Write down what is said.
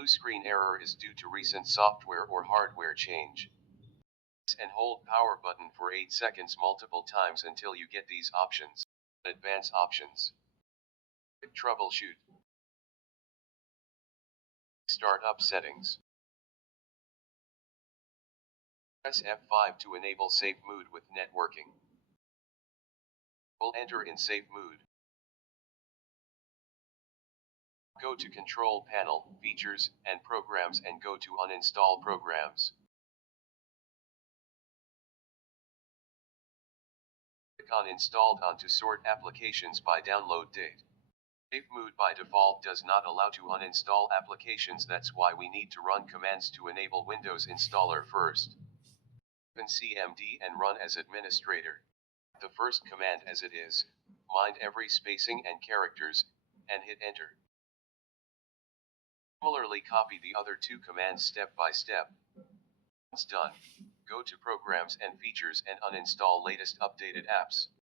blue screen error is due to recent software or hardware change. And hold power button for 8 seconds multiple times until you get these options. Advanced options. Troubleshoot. Startup settings. Press F5 to enable safe mood with networking. We'll enter in safe mood. Go to Control Panel, Features, and Programs and go to Uninstall Programs. Click on Installed on to sort applications by download date. Safe mood by default does not allow to uninstall applications, that's why we need to run commands to enable Windows installer first. Open CMD and run as administrator. The first command as it is, mind every spacing and characters, and hit enter. Similarly, copy the other two commands step by step. Once done, go to Programs and Features and uninstall latest updated apps.